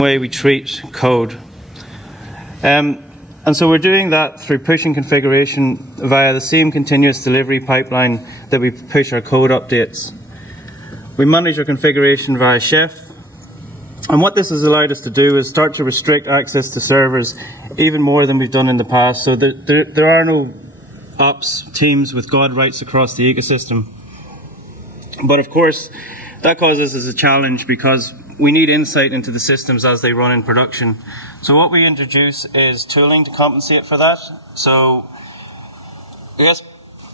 way we treat code. And so we're doing that through pushing configuration via the same continuous delivery pipeline that we push our code updates. We manage our configuration via Chef, and what this has allowed us to do is start to restrict access to servers even more than we've done in the past. So there are no ops teams with God rights across the ecosystem. But of course, that causes us a challenge because we need insight into the systems as they run in production. So what we introduce is tooling to compensate for that. So I guess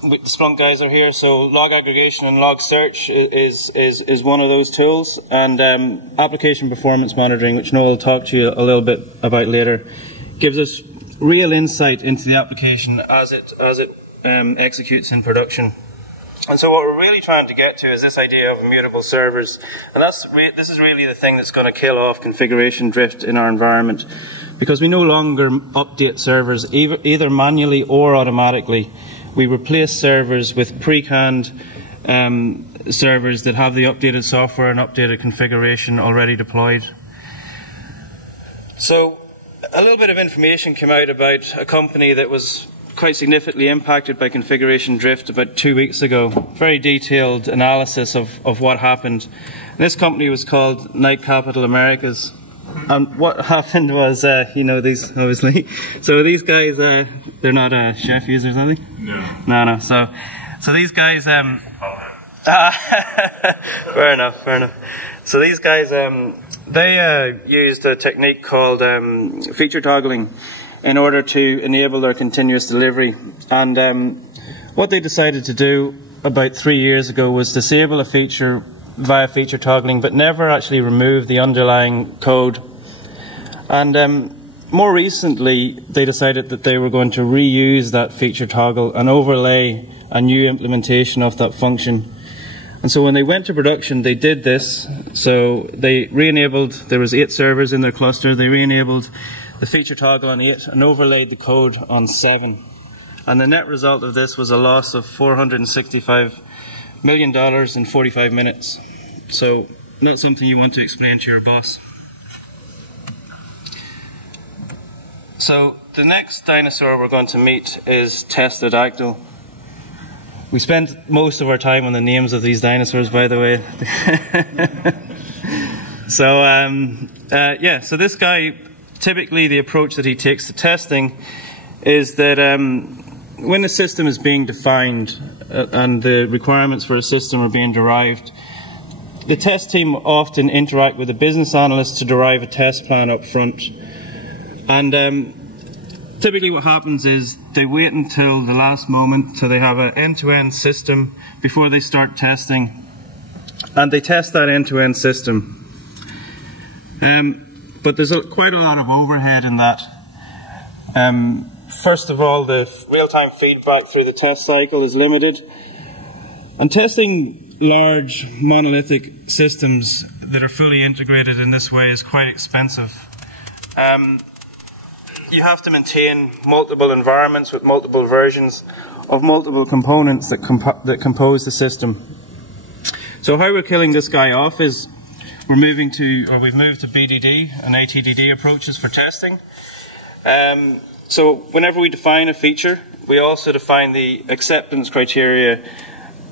the Splunk guys are here, so log aggregation and log search is one of those tools, and application performance monitoring, which Noel will talk to you a little bit about later, gives us real insight into the application as it executes in production. And so what we're really trying to get to is this idea of immutable servers, and this is really the thing that's going to kill off configuration drift in our environment, because we no longer update servers either manually or automatically. We replace servers with pre-canned servers that have the updated software and updated configuration already deployed. So a little bit of information came out about a company that was quite significantly impacted by configuration drift about 2 weeks ago. Very detailed analysis of what happened. And this company was called Night Capital Americas. And what happened was, you know these, obviously. So these guys, they're not chef users, are they? No. No. So these guys, fair enough. So these guys, they used a technique called feature toggling in order to enable their continuous delivery. And what they decided to do about 3 years ago was disable a feature via feature toggling, but never actually remove the underlying code. And more recently, they decided that they were going to reuse that feature toggle and overlay a new implementation of that function. And so when they went to production, they did this. So they re-enabled, there was 8 servers in their cluster, they re-enabled the feature toggle on 8 and overlaid the code on 7. And the net result of this was a loss of $465 million in 45 minutes. So not something you want to explain to your boss. So the next dinosaur we're going to meet is Testadactyl. We spent most of our time on the names of these dinosaurs, by the way. So yeah, so this guy, typically the approach that he takes to testing is that when a system is being defined and the requirements for a system are being derived, the test team often interact with the business analyst to derive a test plan up front. And typically what happens is they wait until the last moment till they have an end-to-end system before they start testing. And they test that end-to-end system. But there's quite a lot of overhead in that. First of all, the real-time feedback through the test cycle is limited. And testing large monolithic systems that are fully integrated in this way is quite expensive. You have to maintain multiple environments with multiple versions of multiple components that compose the system. So how we're killing this guy off is we've moved to BDD and ATDD approaches for testing. So whenever we define a feature, we also define the acceptance criteria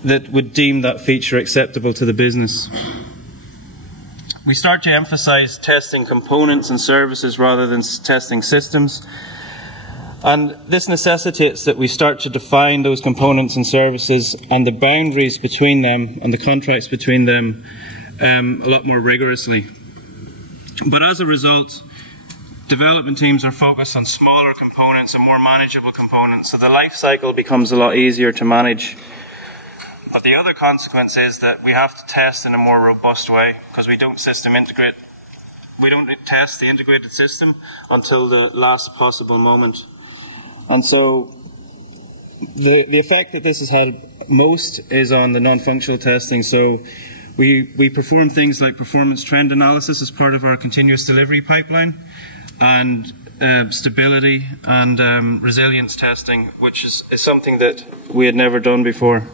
that would deem that feature acceptable to the business. We start to emphasize testing components and services rather than testing systems. And this necessitates that we start to define those components and services and the boundaries between them and the contracts between them a lot more rigorously. But as a result, development teams are focused on smaller components and more manageable components, so the life cycle becomes a lot easier to manage. But the other consequence is that we have to test in a more robust way because we don't system integrate. We don't test the integrated system until the last possible moment. And so the effect that this has had most is on the non-functional testing. So we perform things like performance trend analysis as part of our continuous delivery pipeline, and stability and resilience testing, which is something that we had never done before.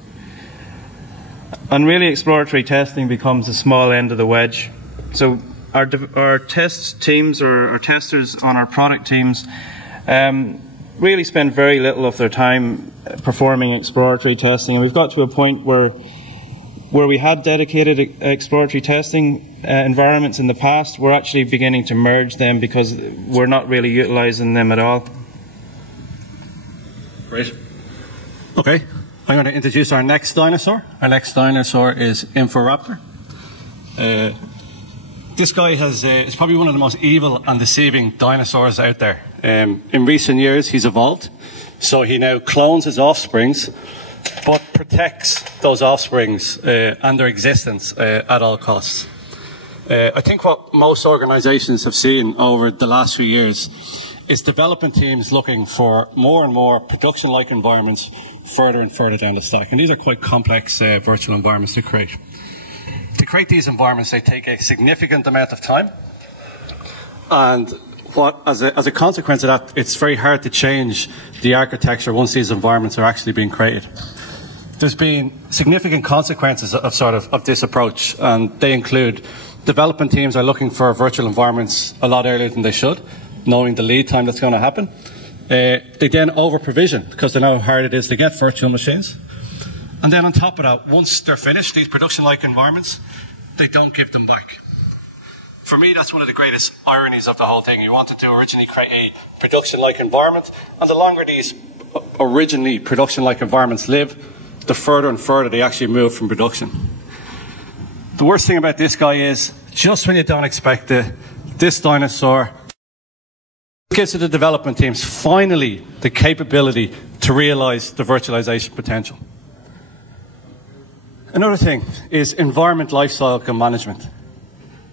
And really exploratory testing becomes a small end of the wedge. So our test teams, or our testers on our product teams, really spend very little of their time performing exploratory testing. And we've got to a point where we had dedicated exploratory testing environments in the past. We're actually beginning to merge them because we're not really utilizing them at all. Great. Okay, I'm going to introduce our next dinosaur. Our next dinosaur is Inforaptor. This guy is probably one of the most evil and deceiving dinosaurs out there. In recent years, he's evolved, so he now clones his offsprings, but protects those offsprings and their existence at all costs. I think what most organizations have seen over the last few years is development teams looking for more and more production-like environments further and further down the stack. And these are quite complex virtual environments to create. To create these environments, they take a significant amount of time. And as a consequence of that, it's very hard to change the architecture once these environments are actually being created. There's been significant consequences of this approach, and they include development teams are looking for virtual environments a lot earlier than they should, knowing the lead time that's going to happen. They then over-provision because they know how hard it is to get virtual machines. And then on top of that, once they're finished, these production-like environments, they don't give them back. For me, that's one of the greatest ironies of the whole thing. You wanted to originally create a production-like environment, and the longer these originally production-like environments live, the further and further they actually move from production. The worst thing about this guy is, just when you don't expect it, this dinosaur gives to the development teams finally the capability to realize the virtualization potential. Another thing is environment lifecycle management.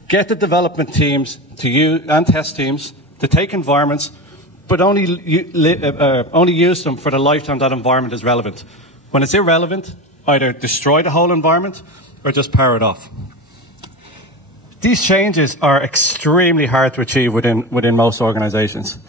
Get the development teams to use, and test teams to take environments, but only use them for the lifetime that environment is relevant. When it's irrelevant, either destroy the whole environment or just power it off. These changes are extremely hard to achieve within most organizations.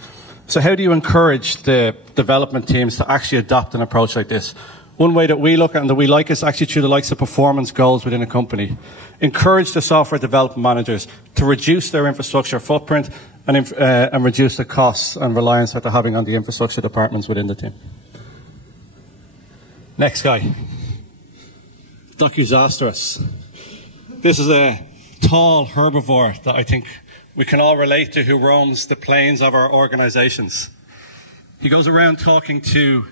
So how do you encourage the development teams to actually adopt an approach like this? One way that we look at and that we like is actually through the likes of performance goals within a company. Encourage the software development managers to reduce their infrastructure footprint and reduce the costs and reliance that they're having on the infrastructure departments within the team. Next guy, Dinosaurs. This is a tall herbivore that I think we can all relate to, who roams the plains of our organizations. He goes around talking to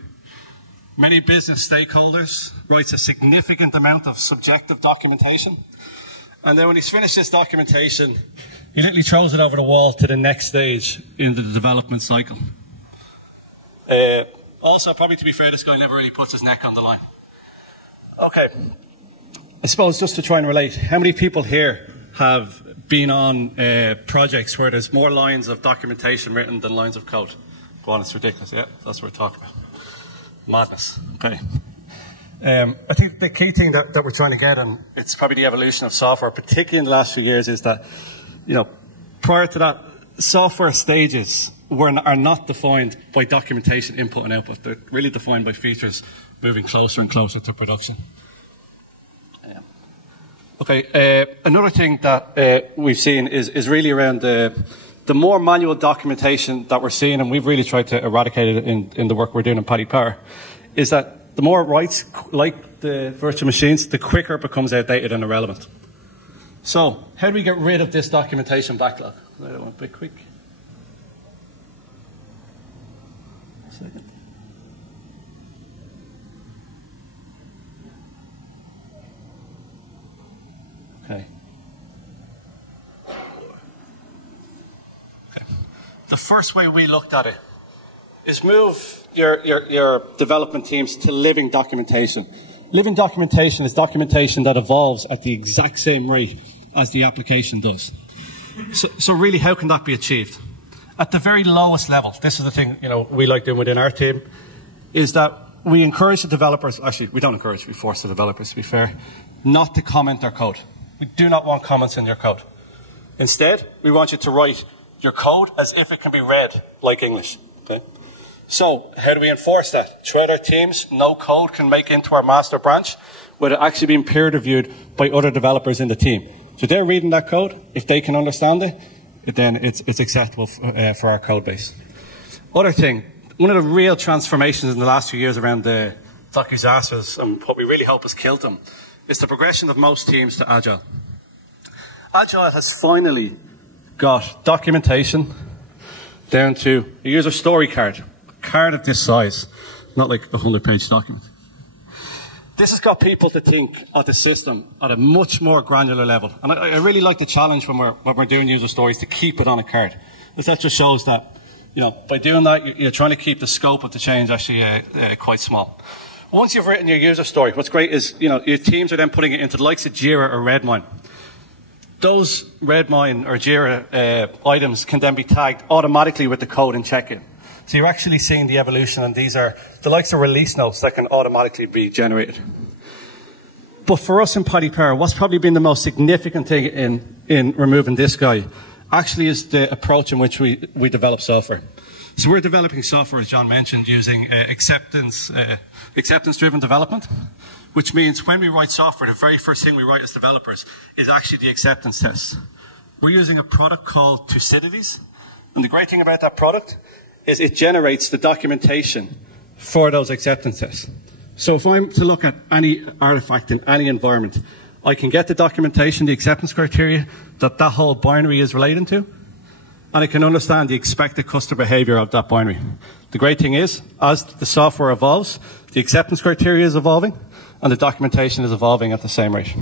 many business stakeholders, writes a significant amount of subjective documentation, and then when he's finished this documentation, he literally throws it over the wall to the next stage in the development cycle. Also, probably to be fair, this guy never really puts his neck on the line. Okay, I suppose just to try and relate, how many people here have been on projects where there's more lines of documentation written than lines of code? Go on, it's ridiculous, yeah, that's what we're talking about. Madness, okay. I think the key thing that we're trying to get, and it's probably the evolution of software, particularly in the last few years, is that, you know, prior to that, software stages are not defined by documentation input and output. They're really defined by features moving closer and closer to production. Okay, another thing that we've seen is really around the more manual documentation that we're seeing, and we've really tried to eradicate it in the work we're doing in Paddy Power, is that the more it writes like the virtual machines, the quicker it becomes outdated and irrelevant. So, how do we get rid of this documentation backlog? I want a bit quick. A second. Okay. The first way we looked at it is move your development teams to living documentation. Living documentation is documentation that evolves at the exact same rate as the application does. So really, how can that be achieved? At the very lowest level, this is the thing, you know, we like doing within our team, is that we encourage the developers, actually we don't encourage, we force the developers, to be fair, not to comment their code. We do not want comments in your code. Instead, we want you to write your code as if it can be read like English. Okay? So, how do we enforce that? Throughout our teams, no code can make into our master branch without actually being peer reviewed by other developers in the team. So they're reading that code. If they can understand it, then it's acceptable for our code base. Other thing, one of the real transformations in the last few years around the disasters, and what we really hope has killed them, is the progression of most teams to Agile. Agile has finally got documentation down to a user story card, a card of this size, not like a 100-page document. This has got people to think of the system at a much more granular level. And I really like the challenge when we're doing user stories to keep it on a card. Because that just shows that, by doing that, you're trying to keep the scope of the change actually quite small. Once you've written your user story, what's great is, your teams are then putting it into the likes of Jira or Redmine. Those Redmine or Jira items can then be tagged automatically with the code and check-in. So you're actually seeing the evolution, and these are the likes of release notes that can automatically be generated. But for us in Paddy Power, what's probably been the most significant thing in removing this guy actually is the approach in which we develop software. So we're developing software, as John mentioned, using acceptance-driven development, which means when we write software, the very first thing we write as developers is actually the acceptance tests. We're using a product called Thucydides, and the great thing about that product is it generates the documentation for those acceptance tests. So if I'm to look at any artifact in any environment, I can get the documentation, the acceptance criteria that whole binary is relating to, and I can understand the expected customer behavior of that binary. The great thing is, as the software evolves, the acceptance criteria is evolving, and the documentation is evolving at the same rate.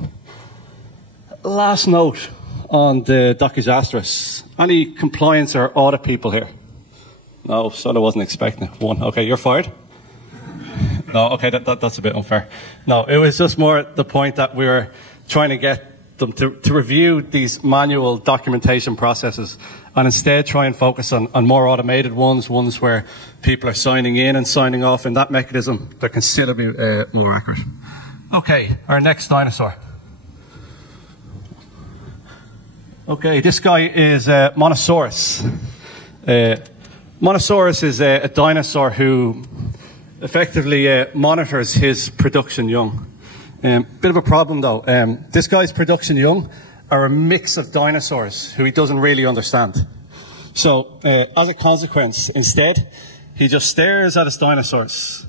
Last note on the DocDisastrous. Any compliance or audit people here? No, sort of wasn't expecting it. One. Okay, you're fired? No, okay, that's a bit unfair. No, it was just more the point that we were trying to get them to review these manual documentation processes and instead try and focus on more automated ones where people are signing in and signing off in that mechanism. They're considerably more accurate. Okay, our next dinosaur. Okay, this guy is Monosaurus. Monosaurus is a dinosaur who effectively monitors his production young. Bit of a problem though. This guy's production young are a mix of dinosaurs who he doesn't really understand. So as a consequence, instead, he just stares at his dinosaurs,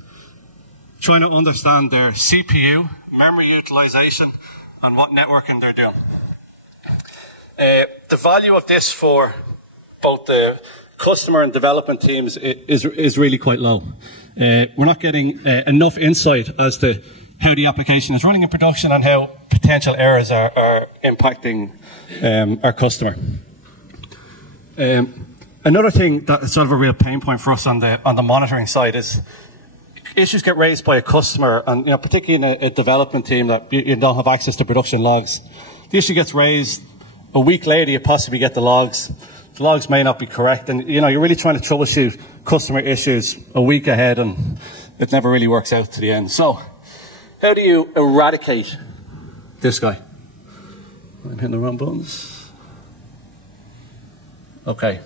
trying to understand their CPU, memory utilization, and what networking they're doing. The value of this for both the customer and development teams is really quite low. We're not getting enough insight as to how the application is running in production and how potential errors are impacting our customer. Another thing that's sort of a real pain point for us on the monitoring side is issues get raised by a customer, and particularly in a development team that you don't have access to production logs. The issue gets raised a week later. You possibly get the logs. The logs may not be correct, and you're really trying to troubleshoot customer issues a week ahead, and it never really works out to the end. So, how do you eradicate this guy? I'm hitting the wrong buttons. Okay.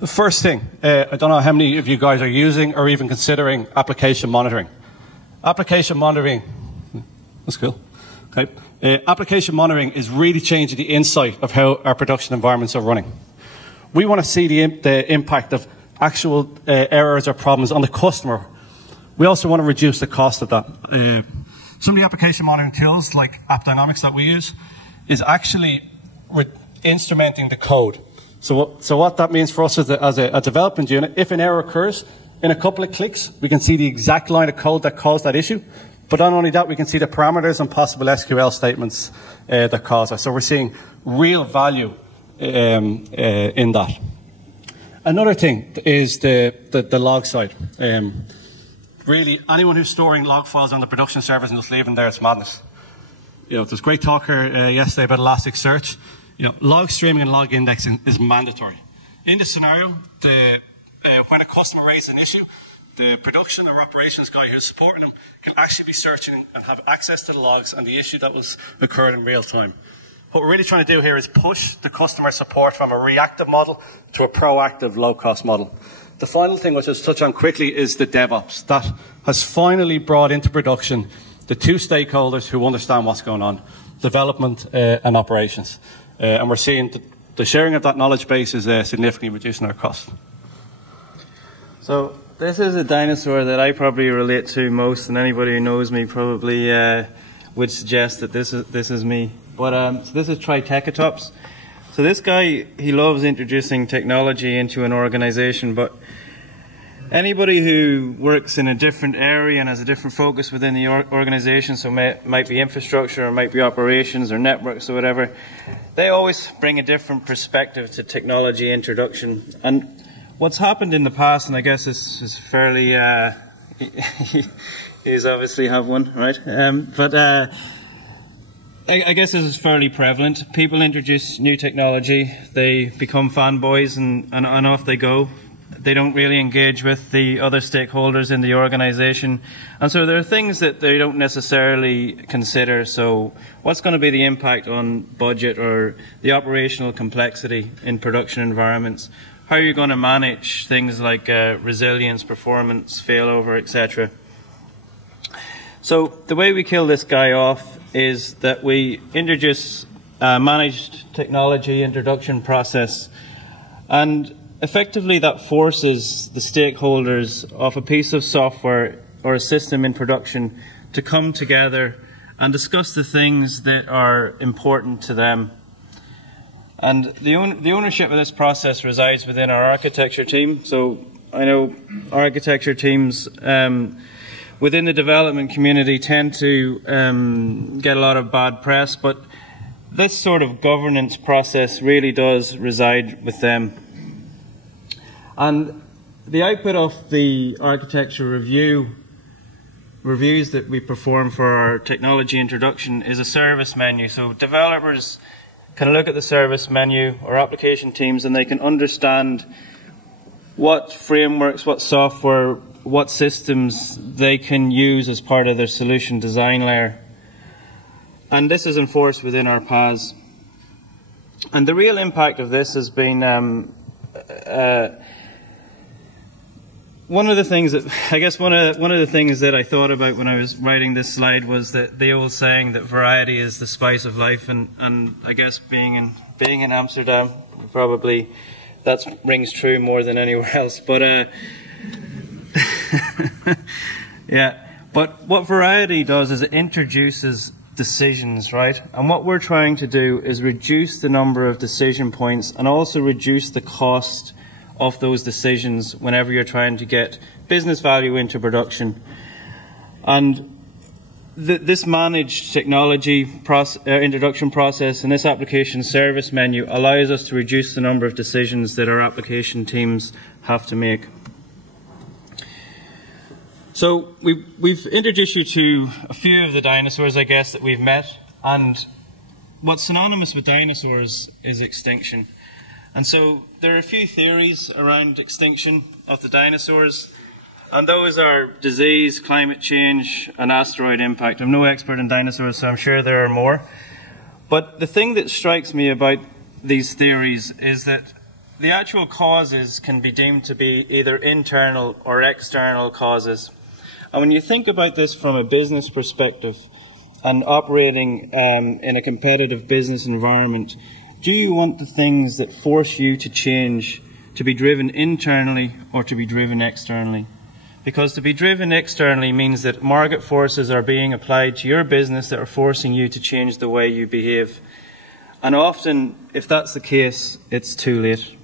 The first thing, I don't know how many of you guys are using or even considering application monitoring. Application monitoring, that's cool. Okay. Application monitoring is really changing the insight of how our production environments are running. We want to see the impact of actual errors or problems on the customer. We also want to reduce the cost of that. Some of the application monitoring tools, like AppDynamics that we use, is actually instrumenting the code. So what that means for us as a development unit, if an error occurs, in a couple of clicks, we can see the exact line of code that caused that issue. But not only that, we can see the parameters and possible SQL statements that cause that. So we're seeing real value in that. Another thing is the log side. Really, anyone who's storing log files on the production servers and just leaving there, it's madness. There's great talk here yesterday about Elasticsearch. Log streaming and log indexing is mandatory. In this scenario, when a customer raises an issue, the production or operations guy who's supporting them can actually be searching and have access to the logs and the issue that was occurred in real time. What we're really trying to do here is push the customer support from a reactive model to a proactive low-cost model. The final thing, which I'll touch on quickly, is the DevOps. That has finally brought into production the two stakeholders who understand what's going on. development, and operations. And we're seeing that the sharing of that knowledge base is significantly reducing our costs. So this is a dinosaur that I probably relate to most, and anybody who knows me probably would suggest that this is me. But so this is Triceratops. So this guy, he loves introducing technology into an organization, but anybody who works in a different area and has a different focus within the organization, so might be infrastructure, or might be operations, or networks, or whatever, they always bring a different perspective to technology introduction. And what's happened in the past, and I guess this is fairly, he's obviously have one, right? I guess this is fairly prevalent. People introduce new technology, they become fanboys, and off they go. They don't really engage with the other stakeholders in the organization. And so there are things that they don't necessarily consider. So what's going to be the impact on budget or the operational complexity in production environments? How are you going to manage things like resilience, performance, failover, etc.? So the way we kill this guy off is that we introduce a managed technology introduction process, and effectively that forces the stakeholders of a piece of software or a system in production to come together and discuss the things that are important to them. And the ownership of this process resides within our architecture team. So I know architecture teams within the development community tend to get a lot of bad press, but this sort of governance process really does reside with them. And the output of the architecture reviews that we perform for our technology introduction is a service menu. So developers can look at the service menu, or application teams, and they can understand what frameworks, what software, what systems they can use as part of their solution design layer. And this is enforced within our PaaS. And the real impact of this has been one of the things that I thought about when I was writing this slide was that the old saying that variety is the spice of life, and I guess being in Amsterdam, probably that rings true more than anywhere else. But yeah. But what variety does is it introduces decisions, right? And what we're trying to do is reduce the number of decision points and also reduce the cost of those decisions whenever you're trying to get business value into production. And this managed technology introduction process and this application service menu allows us to reduce the number of decisions that our application teams have to make. So we've introduced you to a few of the dinosaurs, I guess, that we've met. And what's synonymous with dinosaurs is extinction. And so there are a few theories around extinction of the dinosaurs, and those are disease, climate change, and asteroid impact. I'm no expert in dinosaurs, so I'm sure there are more. But the thing that strikes me about these theories is that the actual causes can be deemed to be either internal or external causes. And when you think about this from a business perspective and operating in a competitive business environment, do you want the things that force you to change to be driven internally or to be driven externally? Because to be driven externally means that market forces are being applied to your business that are forcing you to change the way you behave. And often, if that's the case, it's too late.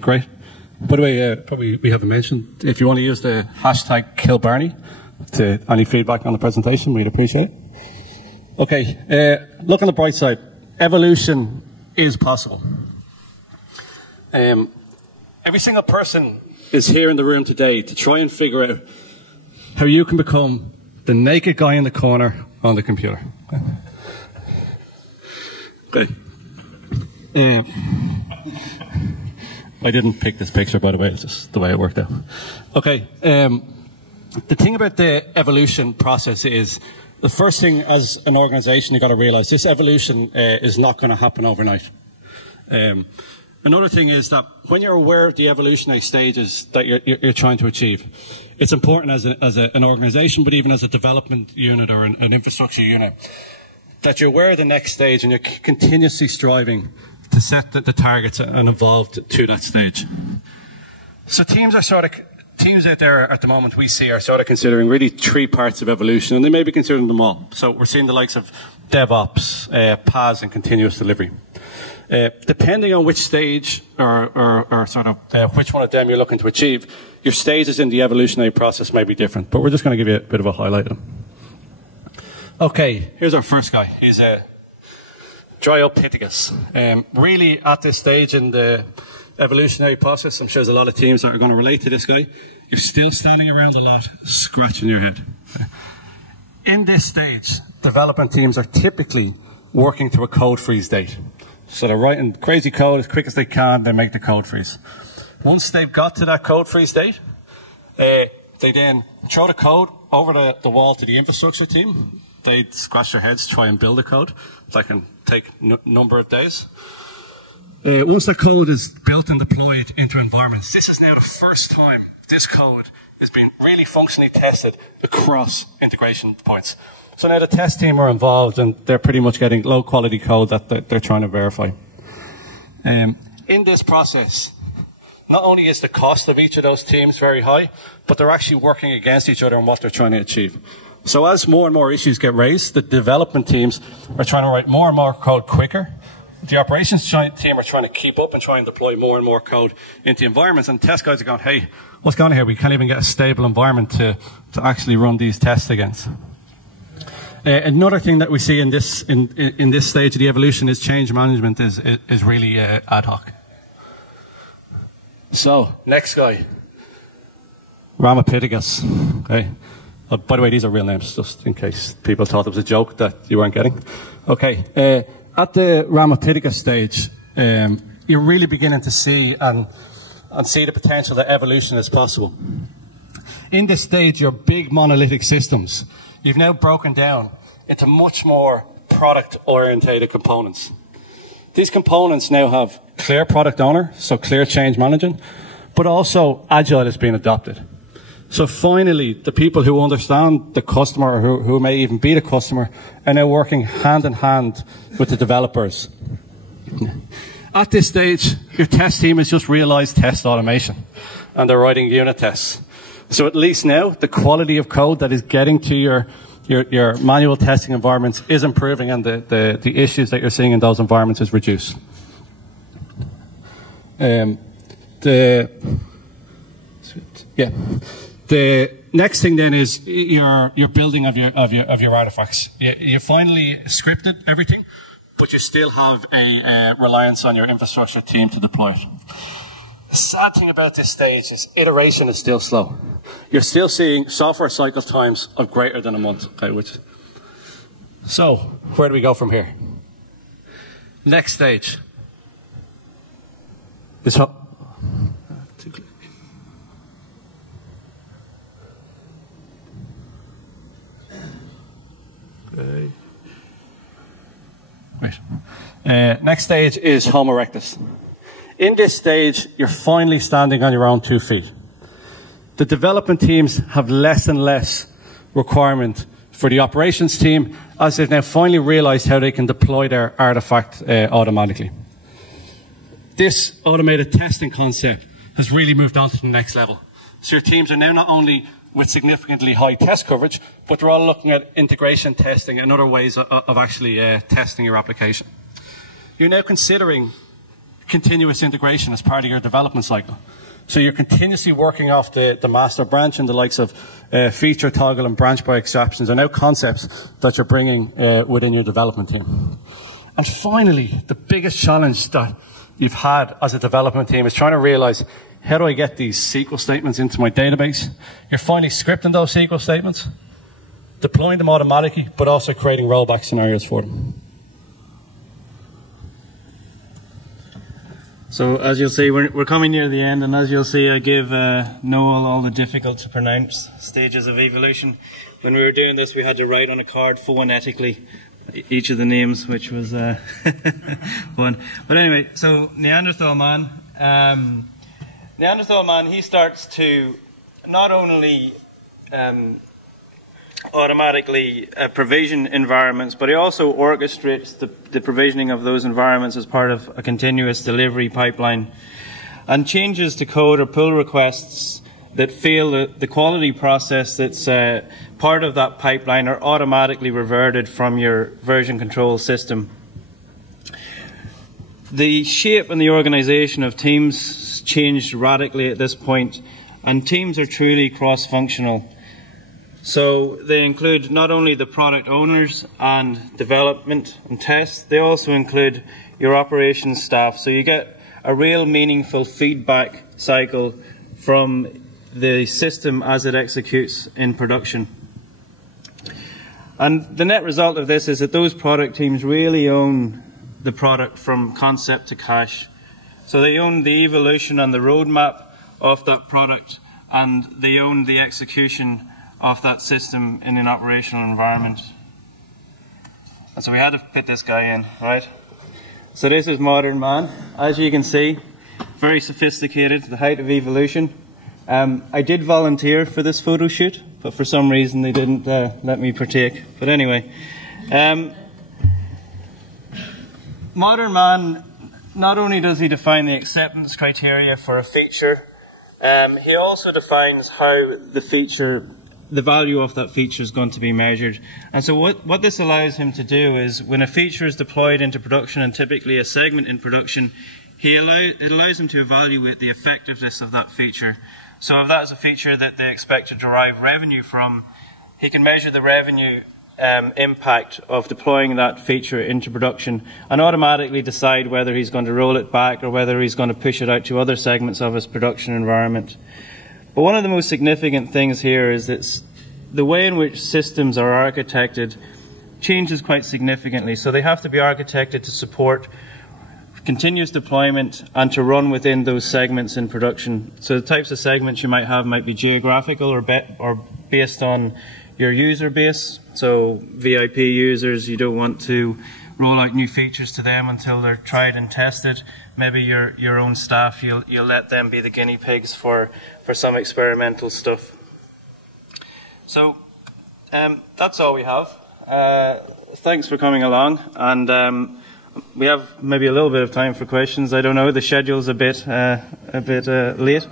Great. By the way, probably we haven't mentioned, if you want to use the hashtag #KillBarney to any feedback on the presentation, we'd appreciate it. Okay, look on the bright side. Evolution is possible. Every single person is here in the room today to try and figure out how you can become the naked guy in the corner on the computer. Okay. I didn't pick this picture, by the way. It's just the way it worked out. Okay. The thing about the evolution process is the first thing as an organization you've got to realize this evolution is not going to happen overnight. Another thing is that when you're aware of the evolutionary stages that you're trying to achieve, it's important as an organization, but even as a development unit or an infrastructure unit, that you're aware of the next stage and you're continuously striving to set the targets and evolve to that stage. So teams out there at the moment we see are sort of considering really 3 parts of evolution, and they may be considering them all. So we're seeing the likes of DevOps, PaaS, and continuous delivery. Depending on which stage or sort of which one of them you're looking to achieve, your stages in the evolutionary process may be different, but we're just going to give you a bit of a highlight of them. Okay, here's our first guy. He's Dryopithecus. Really at this stage in the evolutionary process, I'm sure there's a lot of teams that are going to relate to this guy. You're still standing around a lot, scratching your head. In this stage, development teams are typically working to a code freeze date. So they're writing crazy code as quick as they can, they make the code freeze. Once they've got to that code freeze date, they then throw the code over the wall to the infrastructure team. They scratch their heads, try and build the code. That can take a number of days. Once the code is built and deployed into environments, this is now the first time this code is being really functionally tested across integration points. So now the test team are involved and they're pretty much getting low quality code that they're trying to verify. In this process, not only is the cost of each of those teams very high, but they're actually working against each other on what they're trying to achieve. So as more and more issues get raised, the development teams are trying to write more and more code quicker. The operations team are trying to keep up and try and deploy more and more code into environments. And test guys are going, hey, what's going on here? We can't even get a stable environment to actually run these tests against. Another thing that we see in this stage of the evolution is change management is really ad hoc. So, next guy. Ramapithecus. Okay. By the way, these are real names, just in case people thought it was a joke that you weren't getting. Okay. At the Ramapithecus stage, you're really beginning to see and see the potential that evolution is possible. In this stage, your big monolithic systems, you've now broken down into much more product-orientated components. These components now have clear product owner, so clear change management, but also agile is being adopted. So finally, the people who understand the customer, or who may even be the customer, are now working hand in hand with the developers. At this stage, your test team has just realized test automation, and they're writing unit tests. So at least now, the quality of code that is getting to your manual testing environments is improving, and the issues that you're seeing in those environments is reduced. The next thing then is your building of your artifacts. You finally scripted everything, but you still have a reliance on your infrastructure team to deploy it. The sad thing about this stage is iteration is still slow. You're still seeing software cycle times of greater than a month. Okay, so where do we go from here? Next stage. Okay. Wait. Next stage is Homo erectus. In this stage, you're finally standing on your own 2 feet. The development teams have less and less requirement for the operations team, as they've now finally realized how they can deploy their artifact automatically. This automated testing concept has really moved on to the next level. So your teams are now not only with significantly high test coverage, but they're all looking at integration testing and other ways of actually testing your application. You're now considering continuous integration as part of your development cycle. So you're continuously working off the master branch, and the likes of feature toggle and branch by exceptions are now concepts that you're bringing within your development team. And finally, the biggest challenge that you've had as a development team is trying to realize, how do I get these SQL statements into my database? You're finally scripting those SQL statements, deploying them automatically, but also creating rollback scenarios for them. So as you'll see, we're coming near the end, and as you'll see, I give Noel all the difficult to pronounce stages of evolution. When we were doing this, we had to write on a card phonetically each of the names, which was fun. But anyway, so Neanderthal man. Neanderthal man, he starts to not only automatically provision environments, but he also orchestrates the provisioning of those environments as part of a continuous delivery pipeline. And changes to code or pull requests that fail the quality process that's part of that pipeline are automatically reverted from your version control system. The shape and the organization of teams changed radically at this point, and teams are truly cross-functional. So they include not only the product owners and development and test, they also include your operations staff. So you get a real meaningful feedback cycle from the system as it executes in production. And the net result of this is that those product teams really own the product from concept to cash. So they own the evolution and the roadmap of that product, and they own the execution of that system in an operational environment. And so we had to fit this guy in, right? So this is modern man. As you can see, very sophisticated, the height of evolution. I did volunteer for this photo shoot, but for some reason they didn't let me partake. But anyway, modern man, not only does he define the acceptance criteria for a feature, he also defines how the value of that feature is going to be measured. And so what this allows him to do is, when a feature is deployed into production, and typically a segment in production, it allows him to evaluate the effectiveness of that feature. So if that is a feature that they expect to derive revenue from, he can measure the revenue impact of deploying that feature into production and automatically decide whether he's going to roll it back or whether he's going to push it out to other segments of his production environment. But one of the most significant things here is that the way in which systems are architected changes quite significantly. So they have to be architected to support continuous deployment and to run within those segments in production. So the types of segments you might have might be geographical or based on your user base. So VIP users, you don't want to roll out new features to them until they're tried and tested. Maybe your own staff, you'll let them be the guinea pigs for some experimental stuff. So that's all we have. Thanks for coming along, and we have maybe a little bit of time for questions. I don't know, the schedule's a bit late.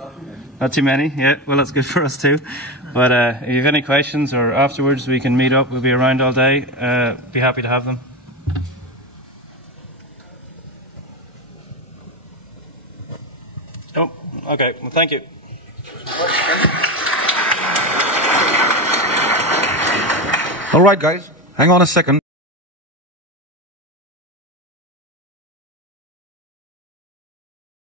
Not too many, yeah, well that's good for us too. But if you have any questions, or afterwards we can meet up, we'll be around all day, be happy to have them. Oh, okay, well thank you. All right guys, hang on a second.